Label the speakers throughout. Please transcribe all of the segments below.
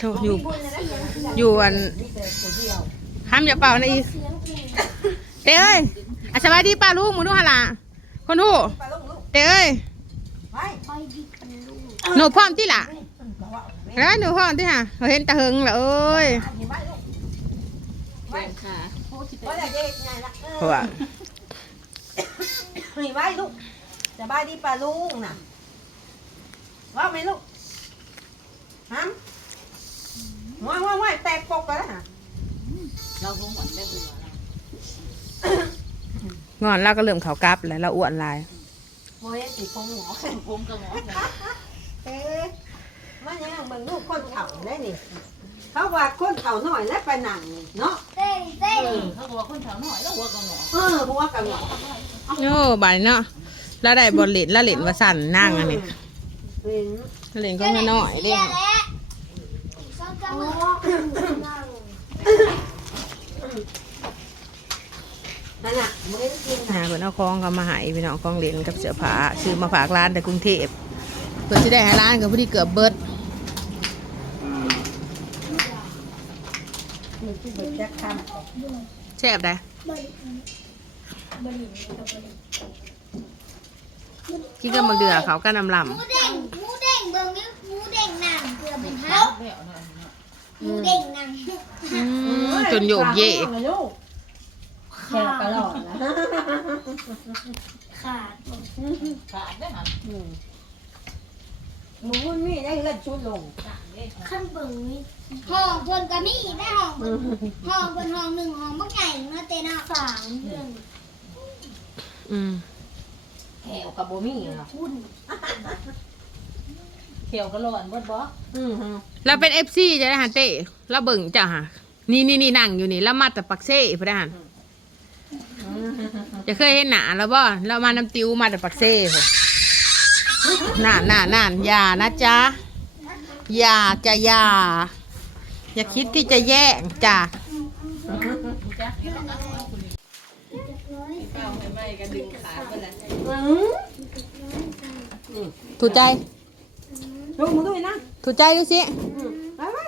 Speaker 1: โถอยู่อยู่อันห้ามอย่าเป่านะอีเต้เอ้ยอะสวัสดีป้าลุงหมูดูฮะล่ะคนหูเต้เอ้ยหนูพร้อมที่ล่ะแล้วหนูพร้อมที่ฮะเห็นตะเฮงละเอ้ยเพราะว่า
Speaker 2: นี่ไว้ลูกสบายดีป่าลุงน่ะว่าไหมลูกฮัม ว่างว่างว่างแตกปกกันแล้วฮะ
Speaker 3: เราคงหวนได้เบื่อแล้ว
Speaker 1: งอนเราก็เริ่มเขากลับแล้วเราอ้วนหลาย
Speaker 2: โมเห็นสีพงหมอ
Speaker 3: ผมกับหมอเลย
Speaker 2: เอ๊ะมันยังเบิ่งลูกคนเฒ่าได้นี่เขาว่าคนเฒ่าหน่อยแล้วไปหนังเนาะ
Speaker 3: เออเขาบอกว่าคนแถวหน่อยแล้วหัวกับหมอ
Speaker 2: เออพวกกันหมอ
Speaker 1: โอ้บายเนาะแล้วได้บอลเลนแล้วเลนว่าสั่นนั่งอันนี้
Speaker 2: เห็น
Speaker 1: เลนก็น้อยๆเด้
Speaker 2: นั่นน่ะโมเห็นกิน
Speaker 1: หาเพิ่นเอาของเขามาใหายพี่น้องของเลนกับเสื้อผ้าซื้อมาฝากร้านแต่กรุงเทพเพื่อจะได้ให้ร้านกับพอดีเกือบเบิด
Speaker 2: มันที่เบิดจักค
Speaker 1: แซ่บได้กินกับมะเดือเขาก็นำลำ
Speaker 4: หมูเด้งหมูเด้งเบิ่งนี่หมูเด้งนังเกือบเป็นเท้า
Speaker 3: แล้วเนาะ
Speaker 4: หมูเด้งหนังำ
Speaker 1: อืมจนโยกเย่
Speaker 2: อาลูกแค่ตลอดนะ
Speaker 4: ขาด
Speaker 3: ขาดได้หัน
Speaker 2: อืมหมูมันมีได้เลือดชุดลง
Speaker 4: ขั้นเบิ่งนี่ห้องเพิ่นก็มีได้ห้องเพิ่นห้องเพิ่นห้องหนึ่งห้องบักใหญ่เนาะเตน่าสามเดือน
Speaker 1: อืม
Speaker 2: แถวกับโบมี่เหรอ
Speaker 4: คุณ
Speaker 3: เขียวกระหล่อนบดบ่
Speaker 2: อืมฮึ
Speaker 1: เราเป็นเอฟซีจะได้หันเต้เราเบิ่งจ้ะฮะนี่นี่นี่นั่งอยู่นี่แล้วมาแต่ปักเซ่พอได้หันจะเคยเห็นหนาแล้วบ่เรามาน้ำติวมาแต่ปักเซ่พอนานนานนานอย่านะจ๊ะอย่าจะอย่าอย่าคิดที่จะแย่งจ้ะ
Speaker 3: จ้ะเป้าไม่ไม่กันดึงขาไปเลย
Speaker 2: อืม
Speaker 1: ถูกใจ
Speaker 2: ลูกมึงด้วยนะ
Speaker 1: ถูกใจดูสิ
Speaker 2: อืมไปไป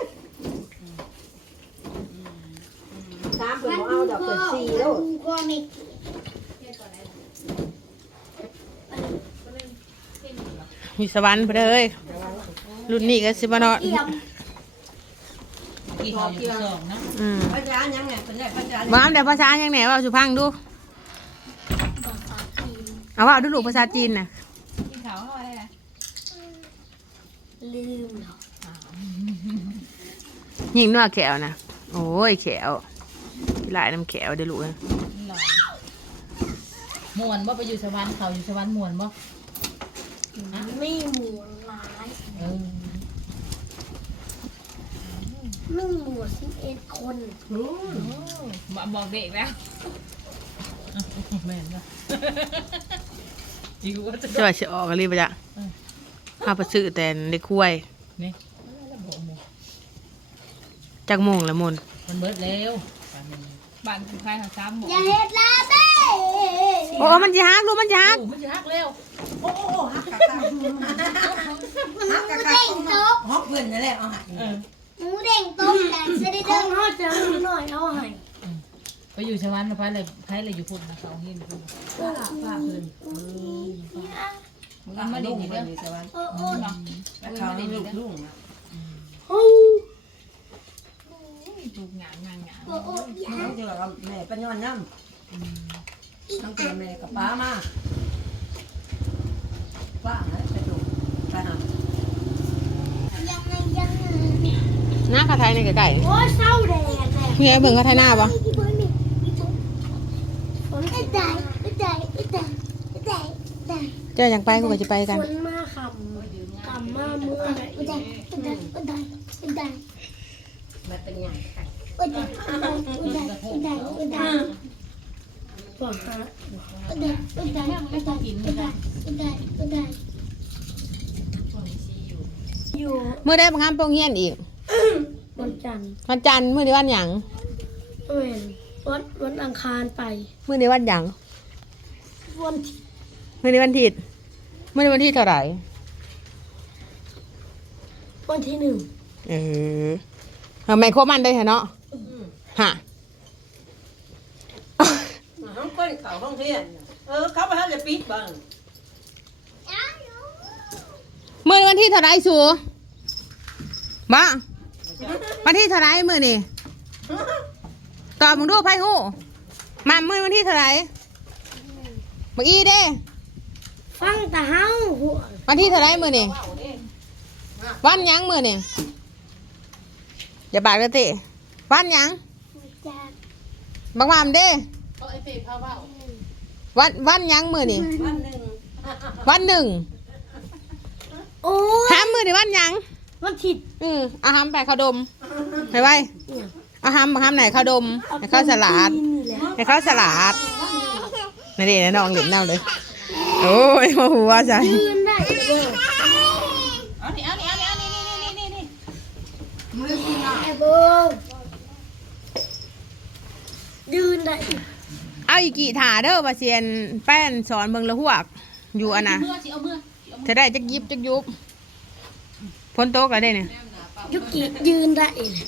Speaker 2: สามเปิดเอาดอกเปิดสี่แล้ว
Speaker 4: ก็มี
Speaker 1: มีสวรรค์ไปเลยรุ่นนี้ก็สิบเนาะ
Speaker 4: เอี่ยม
Speaker 3: กี่หอมกี่สองนะ
Speaker 1: อืม
Speaker 2: พระจานยังไงเป็นไรพระจาน
Speaker 1: บ้ามแต่ภาษาอย่างไหนว่าสุพังดู เอาว่าดูลูกภาษาจีนน่ะ
Speaker 3: กินขาวเข้าไปเลย
Speaker 4: ลืมเหรอ
Speaker 1: ยิงนัวแขวนะโอ้ยแขวหลายน้ำแขวเดี๋ยวลูกนะ
Speaker 3: หล่อนมวนบ่ไปอยู่สวรรค์เขาอยู่สวรรค์มวนบ่
Speaker 4: ไม่หมูหลาย
Speaker 3: เออ
Speaker 4: ไม่หมูสิบเอ็ดคน
Speaker 3: มาบอกเด็กแล้วแม่นบ่อยู่ว่าจะ
Speaker 1: จะว่าจะออกกันรีบจ้ะ เอาไปซื้อแต่ในคุ้ย
Speaker 3: นี่
Speaker 1: จักโมงละมุน
Speaker 3: มันเบิดแล้วบ้านคือใครหาซ้ำหมด
Speaker 4: อย่าเฮ็ดลาเบ้
Speaker 1: โอ้มันจะฮักลูกมันจะฮัก
Speaker 3: โอ้มันจะฮักแล้ว
Speaker 2: โอ้โหฮักกะกะฮักกะกะฮอกเพื่อนนั่นแหละเอาหัก
Speaker 3: เออ
Speaker 4: หมูเด้งต้มแต่จะได้เดินฮอดจะหน่อยเอาให้
Speaker 3: ไปอยู่ชาวบ้านนะพายเลยพายเลยอยู่พุ่นนะเขาเห็นพุ่นป้าป้าเพิ่นมัน มาดีนี่เด้อ
Speaker 2: สวรรค์
Speaker 4: โอ้โอ้
Speaker 3: เนาะ
Speaker 2: แล้วเขาลูกลูกนะ
Speaker 4: โอ้
Speaker 3: ลูกหงางงางงาง
Speaker 4: โอ้โอ้ยา
Speaker 2: เขาจะว่าแม่เป็นย้อนน้ำทั้งตัวแม่กับป้ามาป้าไปดูไปหา
Speaker 4: ยังไงยังไง
Speaker 1: หน้าคาไทยในไก่
Speaker 4: โอ้ยเศร้าแดดแดด
Speaker 1: เฮียเบิ่งคาไทยหน้าปะ
Speaker 4: ไม่ได้ไม่ได้ไม่ได้ไม่ได้ไม่ได้
Speaker 1: เจ้าอยากไปกูก็จะไปกัน
Speaker 4: ฝนมาคำคำมาเมื่อไม่ได้ไม่ได้ไม่ได้ไม่ได้
Speaker 2: มันเป็นอย่างไร
Speaker 4: ไม่ได้ไม่ได้ไม่ได้ไม่ได้ฝนมาไม่ได้ไม่ได้ไม่ได้ไม่ได้ไม่ได้ไม่ได้อยู่
Speaker 1: เมื่อได้บังคับโปรงเฮียนอีก
Speaker 4: วันจันทร์
Speaker 1: วันจันทร์มื่อในวันหยัง
Speaker 4: เอ็นวันวันอังคารไป
Speaker 1: มื่อในวันหยัง
Speaker 4: วัน
Speaker 1: มื่อในวันอาทิตย์มื่อในวันที่เท่าไหร่
Speaker 4: วันที่หนึ่ง
Speaker 1: เออเอาไมโครมันได้เหรอเนาะฮะ
Speaker 2: ห้องก้นเขาห้องเทียนเออเขาไปให้จะปิดบ้าง
Speaker 1: มือวันที่เท่าไรสูบ้าวันที่เท่าไรมือนี่ตอบมึงดูไพ่หูมามือวันที่เท่าไรบักอีเด้
Speaker 4: ฟังแต่เฮาหัว
Speaker 1: วันที่เท่าไรมือนี่วันหยังมือนี่อย่าบากเลยติวันหยัง
Speaker 4: จาก
Speaker 1: บักมามเด้
Speaker 3: เพราะไอ้เป๊พาว่า
Speaker 1: วันวันหยังมือนี่
Speaker 2: วันหนึ่ง
Speaker 1: วันหนึ่ง
Speaker 4: โอ้
Speaker 1: ห้ามมือนี่วันหยัง
Speaker 4: มันผิด
Speaker 1: อืมเอาห้ามไปเขาดมไปไว้เอาห้ามห้ามไหนเขาดมให้เขาสลัด
Speaker 4: นี่แหละ
Speaker 1: ให้เขาสลัดนี่ดิน้องเหลินเน่าเลย โอ้ยมาหัวใจ
Speaker 4: ยืนได้เด้อ
Speaker 3: เอานี่เอานี่เอานี่เอานี่นี่นี่นี่
Speaker 4: ไอ้โบยืนได้
Speaker 1: เอาอีกกี่ถาเด้อว่าเซียนแป้นสอนเบิ่งละหวก อยู่อันน่ะ
Speaker 3: เมื่อสิเอาเมื่อสิเอาเมื่อ
Speaker 1: จะได้จักยิบจักยุบพ้นโต๊ะก็ได้เนี่ย
Speaker 4: ยุกิยืนได้เลย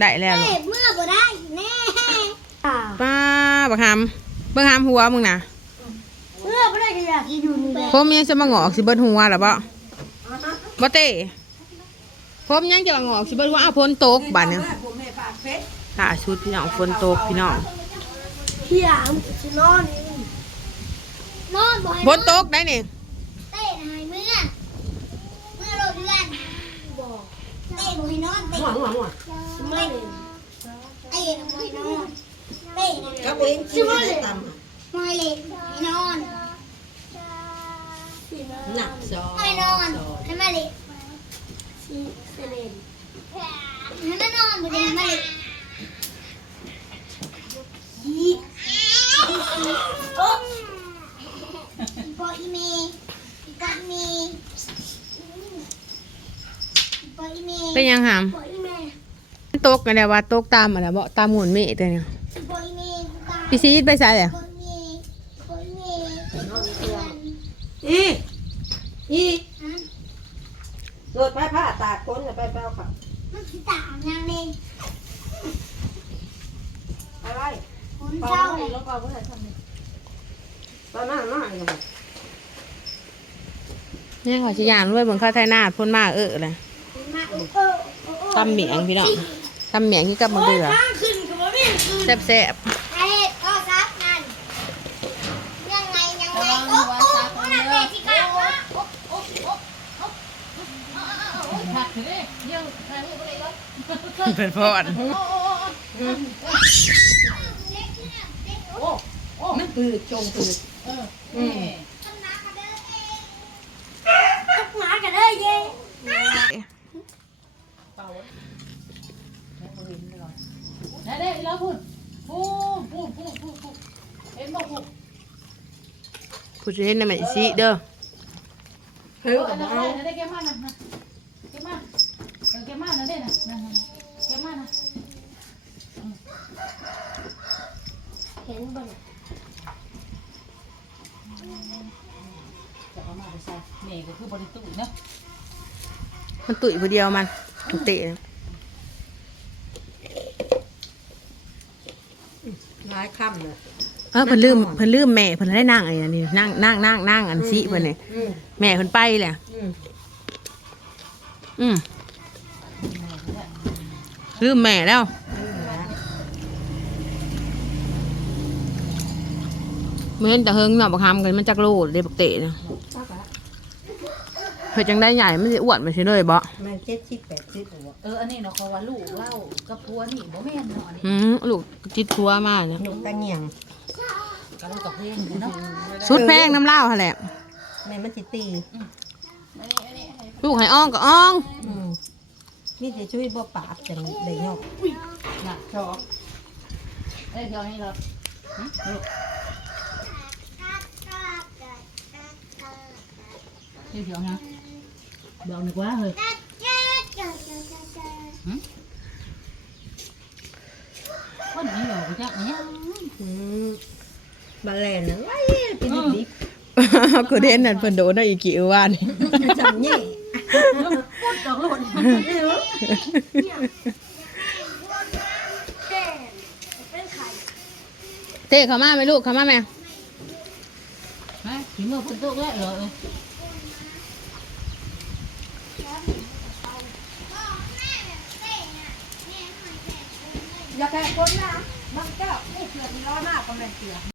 Speaker 1: ได้แล้วลูก
Speaker 4: เจ็บเมื่อบ่ได้แน่อ่า
Speaker 1: ป้าบักหามเบิ่งหามหัวมึงน่ะ
Speaker 4: เมื่อบ่ได้ก็อยาก จะอยู่นี่แหละ
Speaker 1: ผมยังจะมางอกสิเบิดหัวหรอบ่บ่เต้ผมยังจะมางอกสิเบิดหัวเอาพ้นโต๊ะบัดเนี่ย
Speaker 2: ผมแม่ปากเพชร
Speaker 1: ถ้าชุดพี่น้องฝนตกพี่น้อง
Speaker 4: เฮียมันจะนอนนี่นอนบ่ให้
Speaker 1: ฝนตกได้นี่
Speaker 4: เต้ให้เมื่อเมื่อโรงเรียนบอกเต้บ่ให้นอนเต้
Speaker 2: หัวหัวหัว
Speaker 4: เต้เต้บ่ให้นอนเต้
Speaker 2: เขาเองชื่อว่าเลยต
Speaker 4: ไม่เลยให้นอนำ
Speaker 2: หนักซอ
Speaker 4: ให้นอนให้มาเลยสิเสลนให้มานอนบ่ได้ให้มาเลยอีโอ้ปออีเมปออีเมปออีเม
Speaker 1: เป็นยังหาม
Speaker 4: ปออีเม
Speaker 1: ตกกันแล้วว่าตกตามอันน่ะบ่ตามหมุนเมฆตัวเนี่ย
Speaker 4: ปออีเมกูตาย
Speaker 1: พี่ซีดไปใส่เลย
Speaker 4: ปออีเมปออีเม
Speaker 2: อี อี
Speaker 4: ฮะ
Speaker 2: โดดไปผ้าตากคนจะไปแปลวเขา
Speaker 4: มันสิตามยังเลย
Speaker 2: อะไร
Speaker 4: คน
Speaker 3: เป่า
Speaker 4: เจ้า
Speaker 3: เล
Speaker 4: เลยย
Speaker 3: แล้วเป่าเมื่อไหร่ทำนี่
Speaker 2: ตอนนั้นน่าอย่าง
Speaker 1: นี่ขอชิยานด้วยเบิ่งข้าวไทยนาดพ่นมาเออเลย
Speaker 4: มาเออเออเออ
Speaker 1: ตำเหมียงพี่น้องตำเหมียงที่กับมะเดือ
Speaker 4: ข้างขึ้นกับว่าไม่ขึ้น
Speaker 1: แซ่บ
Speaker 4: ไอ้ก็ซับนั่นยังไงยังไงโอ้โหนั่นเองที่กลางวะโอ้โอ้โอ้
Speaker 3: ผักถือดิเดี๋ยวถ่ายรูปอะไรแล้ว
Speaker 1: ๆ เป็นพอด
Speaker 3: โอ้โอ้
Speaker 2: มันปืดจงปืด
Speaker 3: เออนี่
Speaker 4: ต้นน้ำกันเด้อเองต้นน้ำกันเด้อเย่
Speaker 3: เป่าได้ได้แล้วพูดพูดพูดพูดพูดพูดเห็นบอกพูด
Speaker 1: ผู้ช่วยเห็นน่ะมันอีสิเด้อ
Speaker 2: เฮ้ย
Speaker 3: เออ
Speaker 2: กับ
Speaker 3: นะ
Speaker 2: เรา
Speaker 3: ได้ได้แกมานะนะแกมาเออแกมานะได้นะ นะแกมานะ
Speaker 4: เห็นบ่
Speaker 3: จะเอามาไปใส่เน่ก็คือบริตุเนาะ
Speaker 1: มันตุ๋ยผู้เดียวมันมันเตะ
Speaker 2: หลายค่ำเลย
Speaker 1: เออเพิ่นลืมเพิ่นลืมแม่เพิ่นได้นั่งไอ้อันนี้นั่งนั่งนั่งนั่งอันสิเพิ่นนี่
Speaker 2: อืม
Speaker 1: แม่เพิ่นไปแหละ
Speaker 2: อืม
Speaker 1: อืม ลืมแม่แล้ว เมื่อเห็นแต่เฮิงเนาะบักฮามกันมันจักโลดเด้บักเตะเนาะเฮ็ดจังได้ใหญ่มันสิอ้วนไปซิเลยบ่
Speaker 2: มันเจ็ดสิบแปดสิบหัว
Speaker 3: เอออันนี้เนาะเขาว่าลูกเล่ากับพัวนี่บ่แม่นเนาะอันนี้
Speaker 1: อืมลูกจิตทัวมาเนี่ย
Speaker 2: นกตะเงียง
Speaker 3: กับลูกกับเพลงเนาะ
Speaker 1: สุดแพงน้ำเหล้าหั่นแหละ
Speaker 2: แม่มันสิตี
Speaker 1: ลูกให้อ้องก็อ้อง
Speaker 2: อืม นี่จะช่วยบ่ปราบจังได้ยอก
Speaker 3: น่ะชอบเอ้ยเดี๋ยวให้เราหึลูกเดี๋ยวเดี๋ยวนะเดี๋ยวนึกว่าเฮ้ยคนนี้เหรอไปจักเนี่ย
Speaker 2: อืมบาแลนนะไว้เป็นดิบ
Speaker 1: ก็เด่นนั่นเพิ่นโดนได้อีกกี่วัน
Speaker 2: ๆจำนี่
Speaker 3: พูดจากหล่น
Speaker 4: เต้เป็นไข่
Speaker 1: เต้ขามาไหมลูกเขามาไหม
Speaker 3: ไหมถึงเมื่อฝนตกแล้วเหรอเออ
Speaker 2: อย่าแพ้คนนะบางเจ้าไม่เสือมีร้อยมากกว่าแม่เสือ